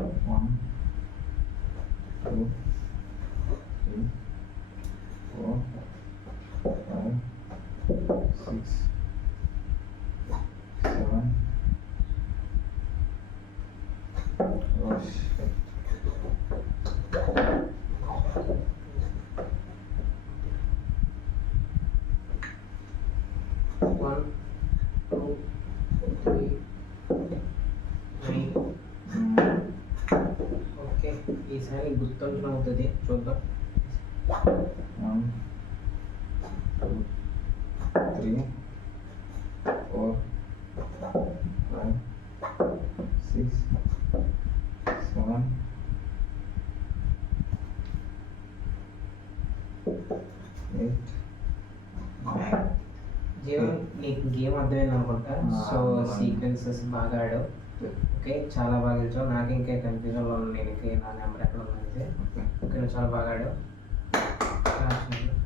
1 2 3 4 5 6 7 oh shit. 1 2 3 9. ఓకే, ఈసారి గుర్తుంచడం అవుతుంది, చూద్దాం. 1 2 3 4 5 6 7 8 9. జీవన్, నీకు గేమ్ అర్థమైంది అనుకుంటా. సో సీక్వెన్సెస్ బాగా ఆడావు. ఓకే, చాలా బాగా గెలిచావు. నాకు ఇంకా కన్ఫ్యూజన్లో ఉన్నాను, నేను నా నెంబర్ ఎక్కడ ఉందంటే. ఓకే, నువ్వు చాలా బాగా ఆడావు.